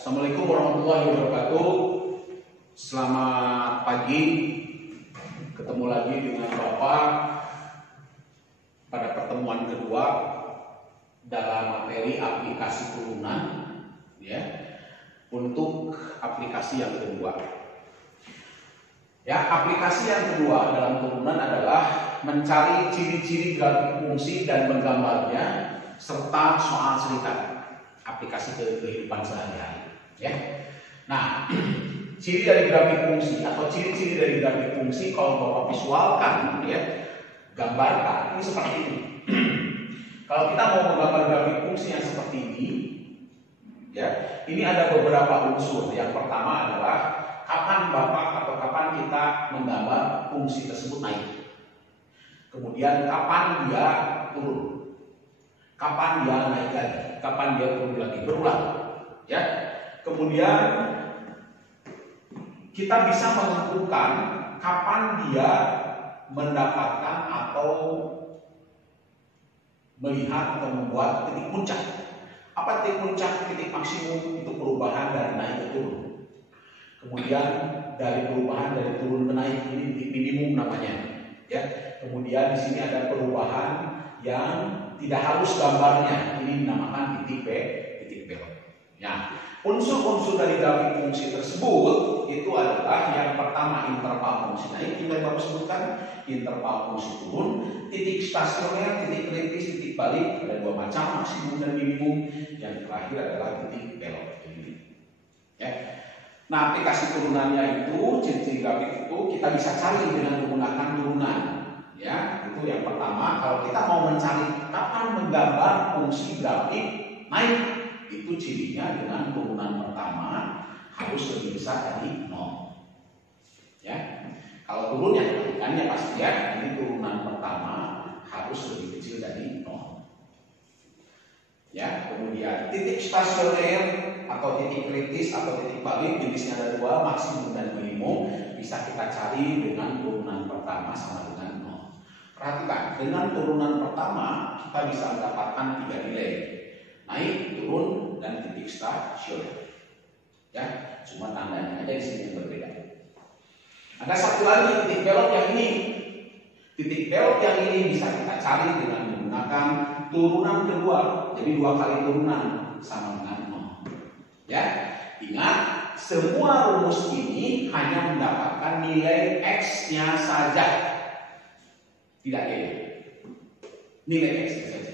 Assalamualaikum warahmatullahi wabarakatuh. Selamat pagi. Ketemu lagi dengan Bapak pada pertemuan kedua dalam materi aplikasi turunan, ya. Untuk aplikasi yang kedua. Ya, aplikasi yang kedua dalam turunan adalah mencari ciri-ciri grafik fungsi dan menggambarnya serta soal cerita. Aplikasi kehidupan sehari-hari, ya. Nah, ciri dari grafik fungsi atau ciri-ciri dari grafik fungsi kalau Bapak visualkan, ya, gambarkan ini seperti ini. Kalau kita mau menggambar grafik fungsi yang seperti ini, ya, ini ada beberapa unsur. Yang pertama adalah kapan Bapak atau kapan kita menggambar fungsi tersebut naik. Kemudian kapan dia turun, kapan dia naik lagi, kapan dia turun lagi, berulang, ya. Kemudian kita bisa menentukan kapan dia mendapatkan atau melihat atau membuat titik puncak. Apa titik puncak? Titik maksimum itu perubahan dari naik ke turun. Kemudian dari perubahan dari turun ke naik, ini titik minimum namanya, ya. Kemudian di sini ada perubahan yang tidak halus gambarnya, ini dinamakan titik belok. Ya, unsur-unsur dari grafik fungsi tersebut itu adalah yang pertama interval fungsi naik, kita baru sebutkan interval fungsi turun, titik stasioner, titik kritis, titik balik, ada dua macam, maksimum dan minimum. Yang terakhir adalah titik belok. Ya. Nah, aplikasi turunannya itu, ciri-ciri grafik itu kita bisa cari dengan menggunakan turunan. Ya, itu yang pertama. Kalau kita mau mencari kapan menggambar fungsi grafik naik, itu cirinya dengan turunan pertama harus lebih besar dari 0. Ya, kalau turunnya kebalikannya pasti, ya. Ini turunan pertama harus lebih kecil dari 0. Ya, kemudian titik stasioner atau titik kritis atau titik balik, jenisnya ada dua, maksimum dan minimum, bisa kita cari dengan turunan pertama sama dengan 0. Perhatikan, dengan turunan pertama kita bisa mendapatkan 3 nilai, naik, turun, dan titik stasioner. Ya, cuma tandanya aja di sini yang berbeda. Ada satu lagi titik belok yang ini. Titik belok yang ini bisa kita cari dengan menggunakan turunan kedua. Jadi 2 kali turunan sama dengan 0. Ya, ingat, semua rumus ini hanya mendapatkan nilai X-nya saja. Tidak Y. Nilai X saja.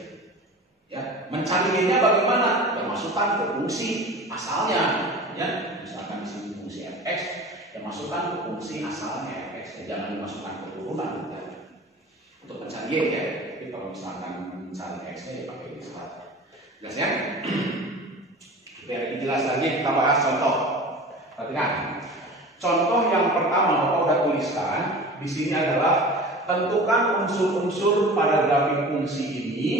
Ya, mencari Y-nya bagaimana? Ya, masukkan ke fungsi asalnya. Ya, misalkan di sini fungsi fx, ya masukkan ke fungsi asalnya fx. Ya, jangan dimasukkan ke turunan. Ya. Untuk mencari Y, ya. Tapi kalau misalkan mencari X-nya, ya pakai ini saja. Jelas, ya? Biar lebih jelas lagi, kita bahas contoh. Perhatikan. Contoh yang pertama, Bapak udah tuliskan di sini adalah tentukan unsur-unsur pada grafik fungsi ini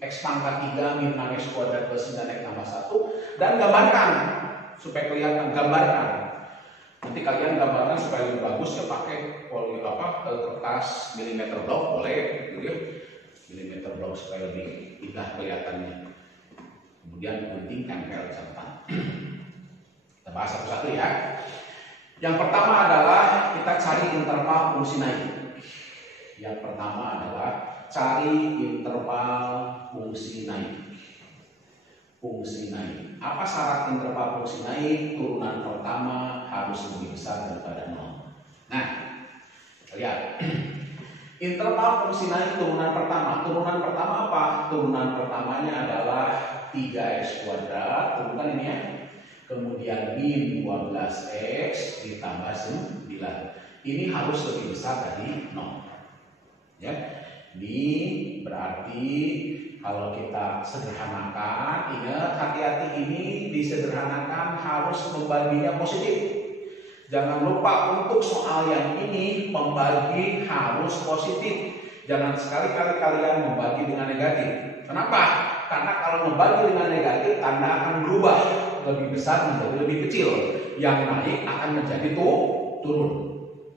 X pangkat 3 min 6X kuadrat plus 9X tambah 1 dan gambarkan supaya kelihatan, gambarkan. Nanti kalian gambarkan supaya lebih bagus, ya pakai kertas milimeter block boleh, gitu ya. Milimeter block supaya lebih indah kelihatannya. Kemudian gunting tempel catatan. Kita bahas satu-satu, ya. Yang pertama adalah kita cari interval fungsi naik. Yang pertama adalah cari interval fungsi naik. Fungsi naik. Apa syarat interval fungsi naik? Turunan pertama harus lebih besar daripada 0. Nah, lihat. Interval fungsi naik turunan pertama. Turunan pertama apa? Turunan pertamanya adalah 3x kuadrat. Turunkan ini, ya. Kemudian min 12x ditambah 9. Ini harus lebih besar dari 0. Ya, ini berarti kalau kita sederhanakan, ingat, hati-hati, ini disederhanakan harus membaginya positif. Jangan lupa untuk soal yang ini membagi harus positif. Jangan sekali-kali kalian membagi dengan negatif. Kenapa? Karena kalau membagi dengan negatif, tanda akan berubah, lebih besar menjadi lebih kecil. Yang naik akan menjadi turun.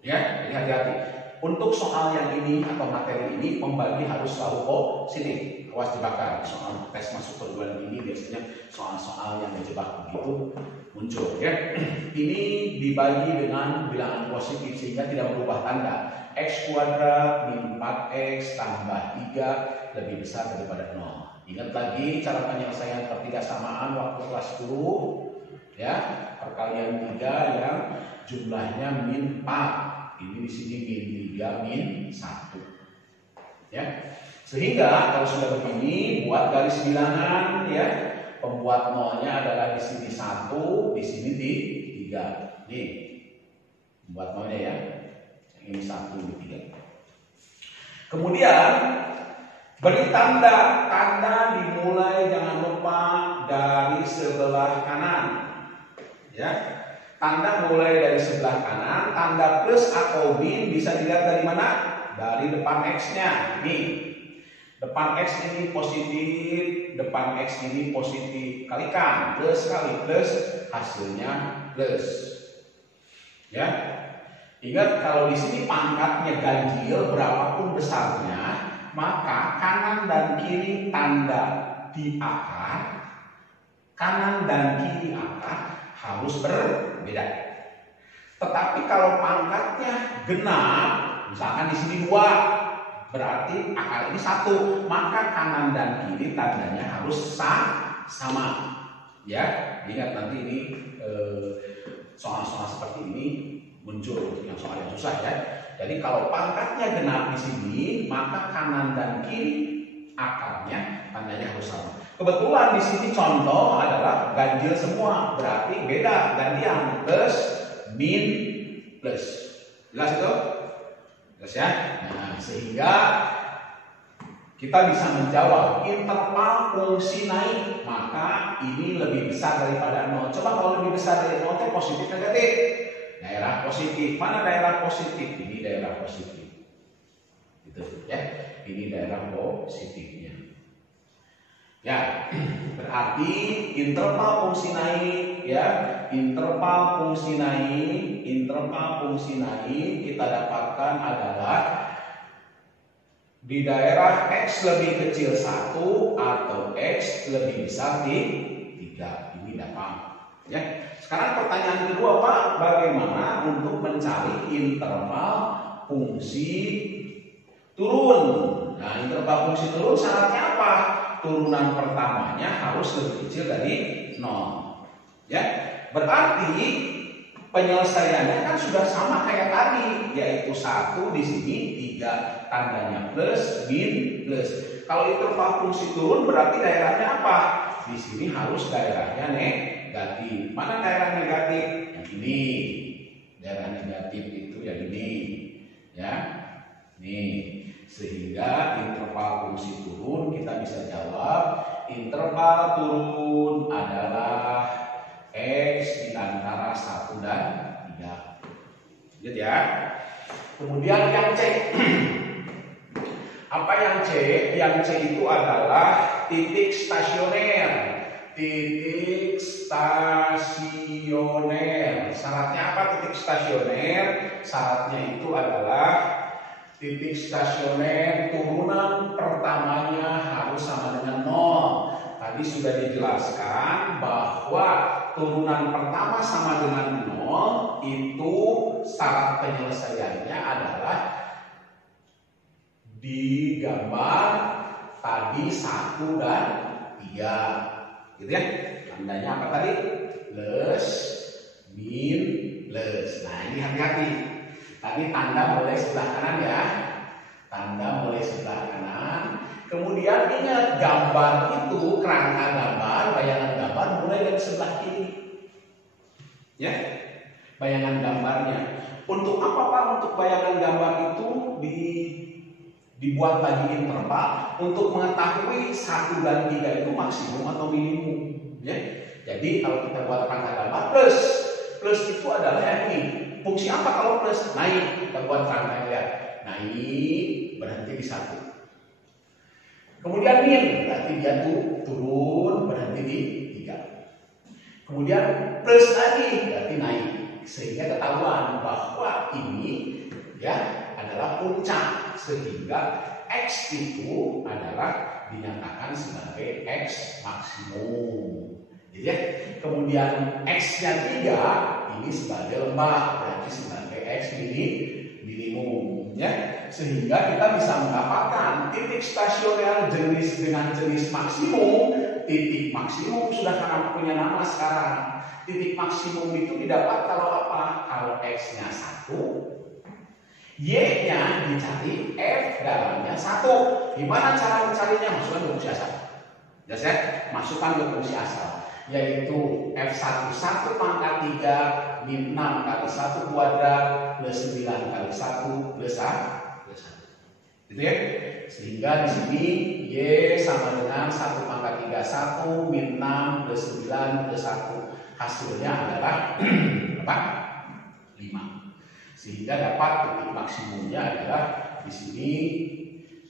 Ya, jadi hati-hati. Untuk soal yang ini atau materi ini, membagi harus selalu positif. awas jebakan. Soal tes masuk perguruan tinggi biasanya soal-soal yang menjebak begitu muncul ya. Ini dibagi dengan bilangan positif sehingga tidak berubah tanda. X kuadrat min 4x tambah 3 lebih besar daripada 0. Ingat lagi cara penyelesaian pertigasamaan waktu kelas 10 ya, perkalian 3 yang jumlahnya min 4. Ini di sini min 3 min 1. Ya. Sehingga kalau sudah begini buat garis bilangan ya. Pembuat nolnya adalah di sini 1, di sini di 3. Nih. Buat nolnya ya. Ini 1, ini 3. Kemudian beri tanda. Tanda dimulai jangan lupa dari sebelah kanan. Ya. Tanda mulai dari sebelah kanan. Tanda plus atau min bisa dilihat dari mana? Dari depan X-nya. Nih. Depan X ini positif, depan X ini positif. Kalikan, plus kali plus, hasilnya plus. Ya. Ingat kalau di sini pangkatnya ganjil berapapun besarnya, maka kanan dan kiri tanda di akar, kanan dan kiri akar harus berbeda. Tetapi kalau pangkatnya genap, misalkan di sini 2, berarti akar ini 1, maka kanan dan kiri tandanya harus sama. Ya, ingat nanti ini soal-soal seperti ini muncul untuk yang soal yang susah ya. Jadi kalau pangkatnya genap di sini, maka kanan dan kiri akarnya tandanya harus sama. Kebetulan di sini contoh adalah ganjil semua, berarti beda gantian plus min plus. Jelas itu? Jelas ya? Nah, sehingga kita bisa menjawab interval fungsi naik, maka ini lebih besar daripada 0. Coba kalau lebih besar dari 0 itu positif negatif? Daerah positif. Mana daerah positif? Ini daerah positif. Gitu ya. Ini daerah positifnya. Ya, berarti interval fungsi naik ya, interval fungsi naik kita dapatkan adalah di daerah X lebih kecil 1 atau X lebih besar di 3. Ini dapat ya. Sekarang pertanyaan kedua, Pak, bagaimana untuk mencari interval fungsi turun? Nah, interval fungsi turun syaratnya apa? Turunan pertamanya harus lebih kecil dari 0. Ya. Berarti penyelesaiannya kan sudah sama kayak tadi, yaitu 1 di sini, 3 tandanya plus, min, plus. Kalau interval fungsi turun berarti daerahnya apa? Di sini harus daerahnya negatif. Mana daerah negatif? Yang ini. Daerah negatif itu yang ini. Ya. Nih. Sehingga interval fungsi turun kita bisa jawab interval turun adalah X di antara 1 dan 3. Lihat ya. Kemudian yang C. Apa yang C? Yang C itu adalah titik stasioner. Titik stasioner. Syaratnya apa titik stasioner? Syaratnya itu adalah titik stasioner turunan pertamanya harus sama dengan 0. Tadi sudah dijelaskan bahwa turunan pertama sama dengan 0 itu syarat penyelesaiannya adalah di gambar tadi 1 dan 3. Gitu ya. Tandanya apa tadi? Plus, min, plus. Nah, ini hati-hati. Tadi tanda mulai sebelah kanan ya. Tanda mulai sebelah kanan. Kemudian ingat gambar itu, kerangka gambar, bayangan gambar mulai dari sebelah kiri. Ya. Bayangan gambarnya. Untuk apa Pak? Untuk bayangan gambar itu dibuat bagi interval untuk mengetahui 1 dan 3 itu maksimum atau minimum. Ya. Jadi kalau kita buat kerangka gambar plus itu adalah yang ini. Fungsi apa kalau plus? Naik. Kita buat kerangka ya. Naik berhenti di 1. Kemudian min berarti dia turun berhenti di 3. Kemudian plus lagi berarti naik. Sehingga ketahuan bahwa ini ya adalah puncak, sehingga X itu adalah dinyatakan sebagai X maksimum. Jadi ya, kemudian X-nya 3 ini sebagai lembah, berarti sebagai X minimum ya. Sehingga kita bisa mendapatkan titik stasioner jenis dengan jenis maksimum. Titik maksimum sudah karena punya nama sekarang. Titik maksimum itu didapat kalau apa? Kalau X-nya 1, Y-nya dicari F dalamnya 1. Gimana cara mencarinya? Masukkan ke fungsi asal. Jelas ya? Masukkan ke fungsi asal, yaitu F1 1 pangkat 3 min 6 kali 1 kuadrat plus 9 kali 1 plus 1. Gitu ya? Sehingga di sini Y sama dengan 1 pangkat 3 1 min 6 plus 9 plus 1. Hasilnya adalah berapa? 5. Sehingga dapat titik maksimumnya adalah di sini,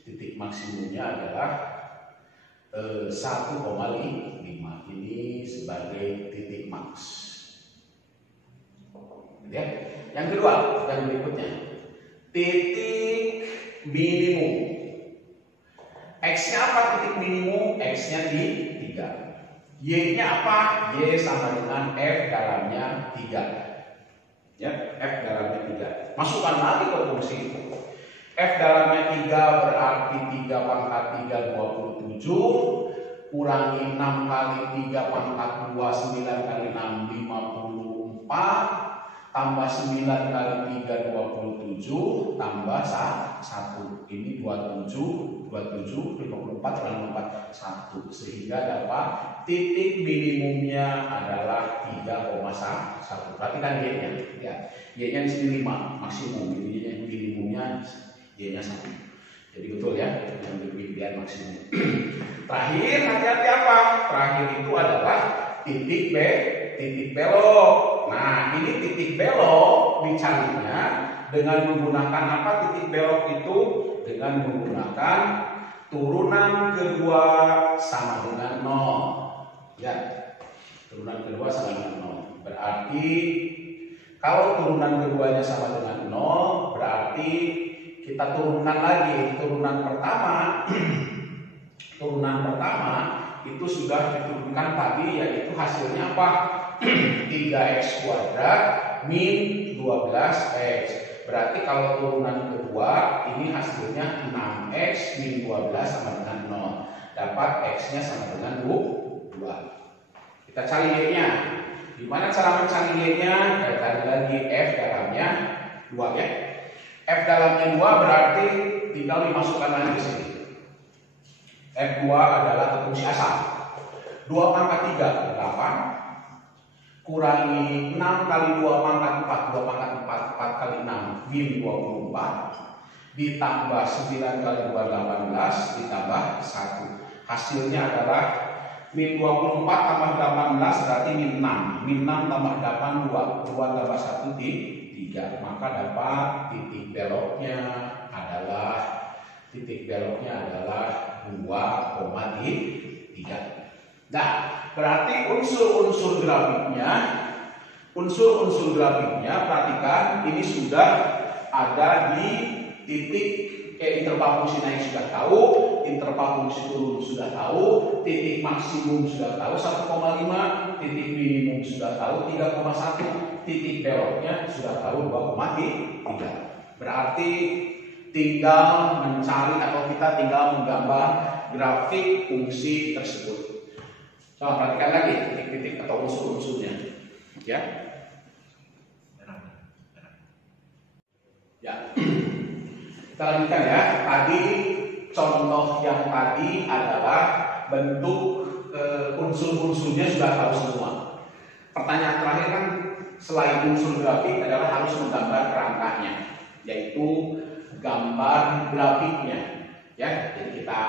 titik maksimumnya adalah 1,5. Ini sebagai titik max. Ya. Yang kedua, yang berikutnya, titik minimum. X-nya apa titik minimum? X-nya di 3. Y-nya apa? Y sama dengan F dalamnya 3. Ya, F dalamnya 3. Masukkan lagi ke fungsi. F dalamnya 3 berarti 3 pangkat 3 27 kurangi 6 kali 3 pangkat 2 9 kali 6 54 tambah 9 kali 3 27 tambah 1. Ini 27 54 kurang 4 1, sehingga dapat titik minimumnya adalah 3,1. Perhatikan Y-nya ya. Y-nya di sini 5 maksimum, ini minimumnya Y-nya 1. Jadi betul ya, yang demikian maksimum. Terakhir hati-hati apa? Terakhir itu adalah titik belok. Nah, ini titik belok dicarinya dengan menggunakan apa? Titik belok itu dengan menggunakan turunan kedua sama dengan 0. Ya, turunan kedua sama dengan 0. Berarti kalau turunan keduanya sama dengan 0, berarti kita turunkan lagi. Turunan pertama itu sudah diturunkan tadi, yaitu hasilnya apa? 3x kuadrat min 12x. Berarti kalau turunan kedua ini hasilnya 6x min 12 sama dengan 0. Dapat x-nya sama dengan 2. Kita cari y-nya. Gimana cara mencari y-nya? Kita cari lagi f dalamnya 2 ya. F dalamnya 2 berarti tinggal dimasukkan lagi ke sini. F2 adalah fungsi asal. 2 pangkat 3 8 kurangi 6 kali 2 pangkat 4 2 pangkat 4 4 kali 6 min 24 ditambah 9 kali 2 18 ditambah 1. Hasilnya adalah min 24 tambah 18 berarti min 6. Min 6 tambah 8 2 tambah 1 3. Maka dapat titik beloknya adalah 2,3. Nah, berarti unsur-unsur grafiknya perhatikan ini sudah ada di titik interval fungsi naik sudah tahu, interval fungsi turun sudah tahu, titik maksimum sudah tahu 1,5, titik minimum sudah tahu 3,1, titik beloknya sudah tahu 2,3. Berarti tinggal mencari atau kita tinggal menggambar grafik fungsi tersebut. Coba perhatikan lagi titik-titik atau unsur-unsurnya, ya. Ya, kita lanjutkan ya. Tadi contoh yang tadi adalah bentuk unsur-unsurnya sudah tahu semua. Pertanyaan terakhir kan selain unsur grafik adalah harus menggambar kerangkanya, yaitu gambar grafiknya. Ya, jadi kita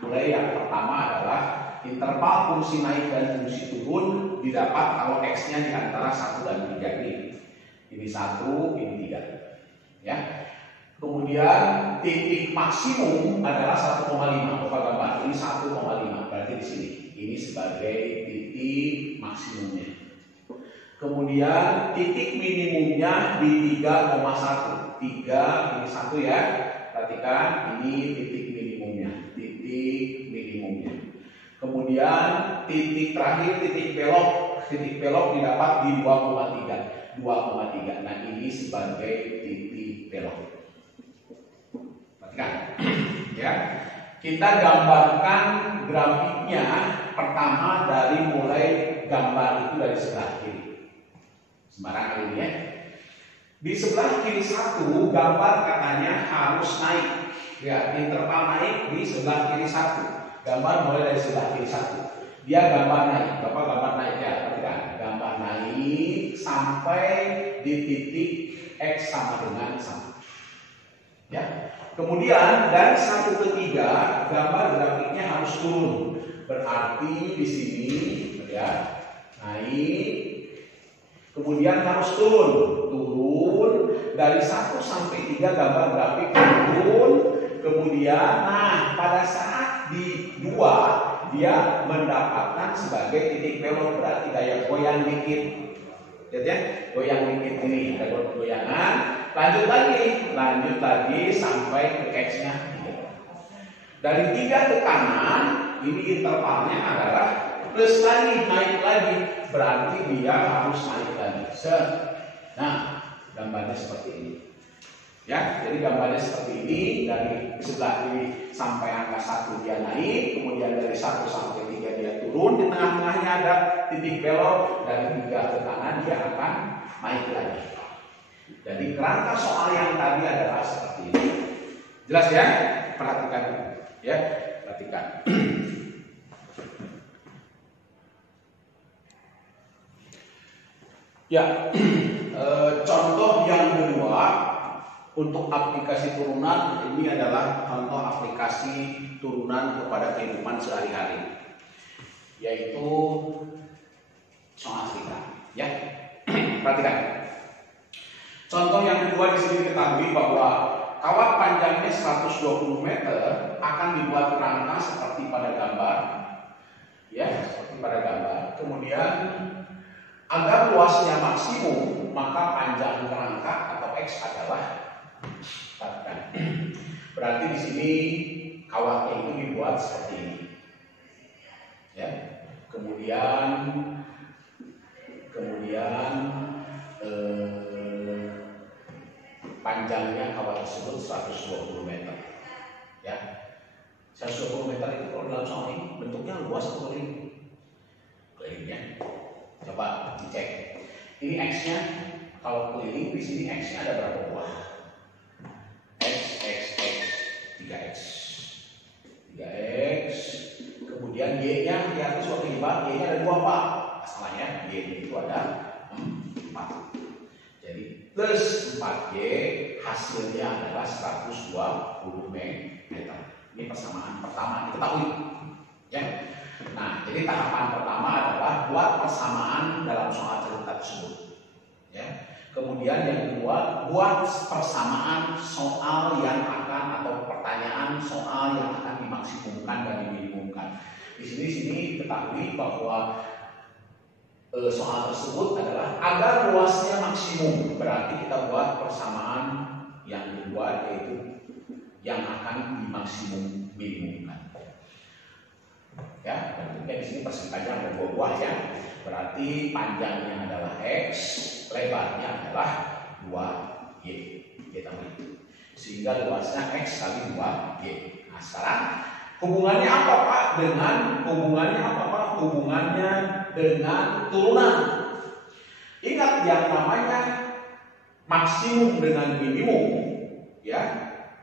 mulai. Yang pertama adalah interval fungsi naik dan fungsi turun didapat kalau x-nya di antara 1 dan 3 ini. Ini 1, ini 3. Ya. Kemudian titik maksimum adalah 1,5. Coba gambar. Ini 1,5. Berarti di sini. Ini sebagai titik maksimumnya. Kemudian titik minimumnya di 3,1. 3 ini 1 ya. Perhatikan ini titik minimumnya. Titik minimum. Kemudian titik terakhir, titik belok didapat di 2,3. Nah, ini sebagai titik belok. Perhatikan. Ya. Kita gambarkan grafiknya pertama dari mulai gambar itu dari sebelah kiri. Sembarang kali ini ya. Di sebelah kiri satu gambar katanya harus naik. Ya, interval naik di sebelah kiri satu. Gambar mulai dari sebelah kiri satu. Dia gambar naik. Bapak gambar naik ya, perhatikan. Gambar naik sampai di titik X sama dengan sama. Ya. Kemudian dari 1 ke 3 gambar grafiknya harus turun. Berarti di sini ya naik, kemudian harus turun dari 1 sampai 3 gambar grafik turun. Kemudian pada saat di 2 dia mendapatkan sebagai titik belok, berarti kayak goyang dikit. Lihat ya, goyang dikit ini ada goyangan. Lanjut lagi sampai ke X-nya. Dari 3 ke kanan, ini intervalnya adalah plus lagi, naik lagi. Berarti dia harus naik lagi. Nah, gambarnya seperti ini. Ya, jadi gambarnya seperti ini. Dari sebelah kiri sampai angka 1 dia naik, kemudian dari 1 sampai 3 dia turun. Di tengah-tengahnya ada titik belok. Dari 3 ke kanan dia akan naik lagi. Jadi kerangka soal yang tadi adalah seperti ini. Jelas ya? Perhatikan ya, perhatikan. Ya, contoh yang kedua untuk aplikasi turunan ini adalah contoh aplikasi turunan kepada kehidupan sehari-hari, yaitu soal Afrika. Ya, perhatikan. Contoh yang kedua di sini ketahui bahwa kawat panjangnya 120 meter akan dibuat kerangka seperti pada gambar, ya, seperti pada gambar. Kemudian agar luasnya maksimum, maka panjang kerangka atau X adalah, berarti di sini kawatnya itu dibuat seperti ini, ya. Kemudian panjangnya kawat tersebut 120 meter. Ya. 120 meter itu kalau dalam soal ini bentuknya luas atau keliling? Keliling ya. Coba dicek. Ini X-nya kalau keliling di sini X-nya ada berapa buah? X, 3X. Kemudian Y-nya di atas waktu lipat, Y-nya ada 2 Pak. Masalahnya Y itu ada 4. Jadi plus 4Y hasilnya adalah 120 meter. Ini persamaan pertama diketahui. Ya. Nah, jadi tahapan pertama adalah buat persamaan dalam soal cerita tersebut. Ya. Kemudian yang kedua, buat persamaan soal yang akan atau pertanyaan soal yang akan dimaksimumkan dan diminimumkan. Di sini ketahui bahwa soal tersebut adalah agar luasnya maksimum, berarti kita buat persamaan yang kedua yaitu yang akan dimaksimum minimumkan. Ya, tentunya di sini persentase ada 2 buah ya. Berarti panjangnya adalah X, lebarnya adalah 2Y. Kita sehingga luasnya X kali 2Y. Nah, sekarang hubungannya apa Pak? Hubungannya dengan turunan. Ingat yang namanya maksimum dengan minimum, ya.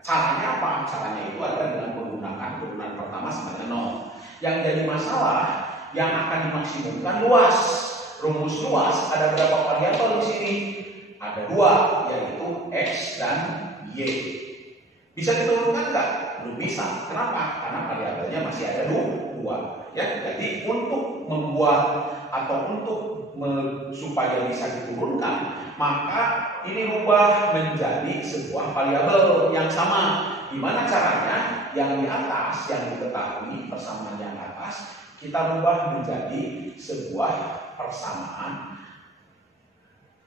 Caranya apa? Caranya itu adalah dengan menggunakan turunan pertama sama dengan 0. Yang jadi masalah yang akan dimaksimumkan luas. Rumus luas ada berapa variabel di sini? Ada 2, yaitu X dan Y. Bisa diturunkan nggak? Belum bisa. Kenapa? Karena variabelnya masih ada 2. Ya, jadi untuk membuat atau untuk supaya bisa diturunkan, maka ini rubah menjadi sebuah variabel yang sama. Gimana caranya? Yang di atas, yang diketahui persamaan yang atas, kita rubah menjadi sebuah persamaan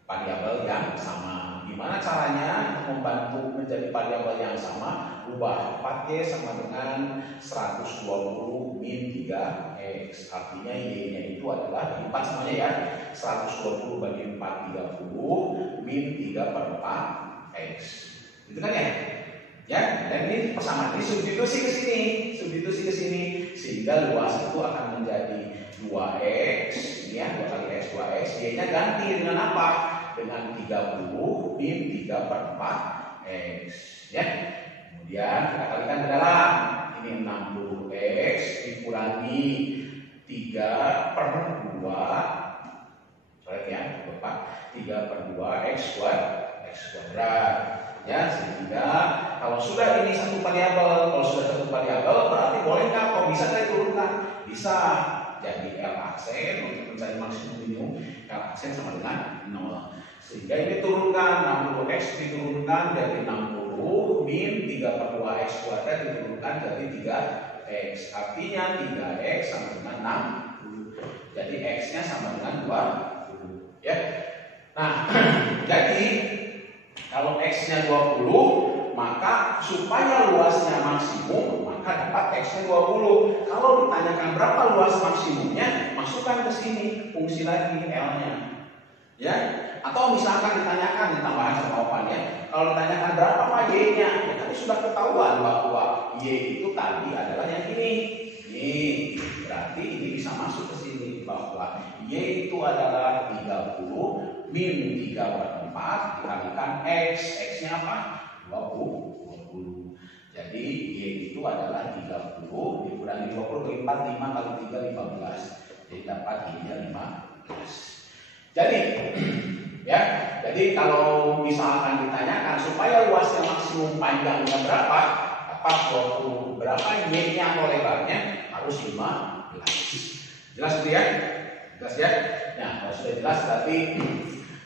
variabel yang sama. gimana caranya untuk membantu menjadi variabel yang sama? Ubah 4Y sama dengan 120 min 3X. Artinya Y-nya itu adalah 4 semuanya ya. 120 bagi 4, 30 min 3 per 4X. Gitu kan ya? Ya, dan ini persamaan ini substitusi ke sini, sehingga luas itu akan menjadi 2X, ya, 2 kali X, 2X. Y-nya ganti dengan apa? Dengan 30 min 3 per 4X, ya. Kemudian kita kalikan ke dalam. Ini 60X dikurangi 3 per 2. Sorry ya, Bapak. 3 per 2 X kuadrat. Ya, sehingga kalau sudah ini satu variabel, berarti boleh nggak? Kok bisa saya turunkan? Bisa. Jadi L aksen untuk mencari maksimum minimum, L aksen sama dengan 0. Sehingga ini turunkan 60X diturunkan dari 60 min 3 per 2X kuadrat diturunkan dari 3X. Artinya 3X sama dengan 60. Jadi X-nya sama dengan 20. Ya. Nah, jadi kalau X-nya 20, maka supaya luasnya maksimum, maka dapat X-nya 20. Kalau ditanyakan berapa luas maksimumnya, masukkan ke sini fungsi lagi L-nya. Ya, atau misalkan ditanyakan tambahan sama jawabannya, kalau ditanyakan berapa Pak Y-nya, ya tadi sudah ketahuan bahwa Y itu tadi adalah yang ini. Nih, berarti ini bisa masuk ke sini bahwa Y itu adalah 30 min 3 per 4 dikalikan X. X-nya apa? 20. Jadi Y itu adalah 30 dikurangi 20 kali 4, 5 kali 3, 15. Jadi dapat Y-nya 15. Jadi, ya, jadi kalau misalkan ditanyakan supaya luasnya maksimum panjangnya berapa, dapat 20, berapa Y-nya atau lebarnya, harus 15. Jelas itu ya? Jelas ya? Nah, kalau sudah jelas berarti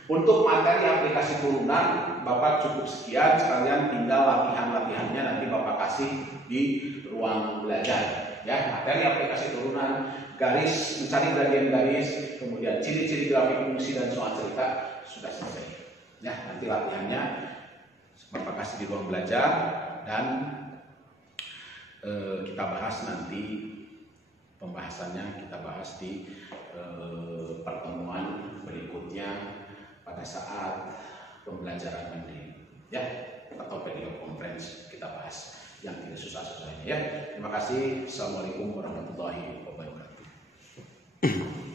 untuk materi aplikasi turunan Bapak cukup sekian, sekalian tinggal latihan-latihannya nanti Bapak kasih di ruang belajar. Ya, materi aplikasi turunan, garis, mencari gradian garis, kemudian ciri-ciri grafik fungsi dan soal cerita sudah selesai. Ya, nanti latihannya Bapak kasih di ruang belajar dan kita bahas nanti pembahasannya kita bahas di pertemuan berikutnya pada saat pembelajaran mandiri, ya, atau video conference kita bahas yang tidak susah-susahnya ya. Terima kasih. Assalamualaikum warahmatullahi wabarakatuh.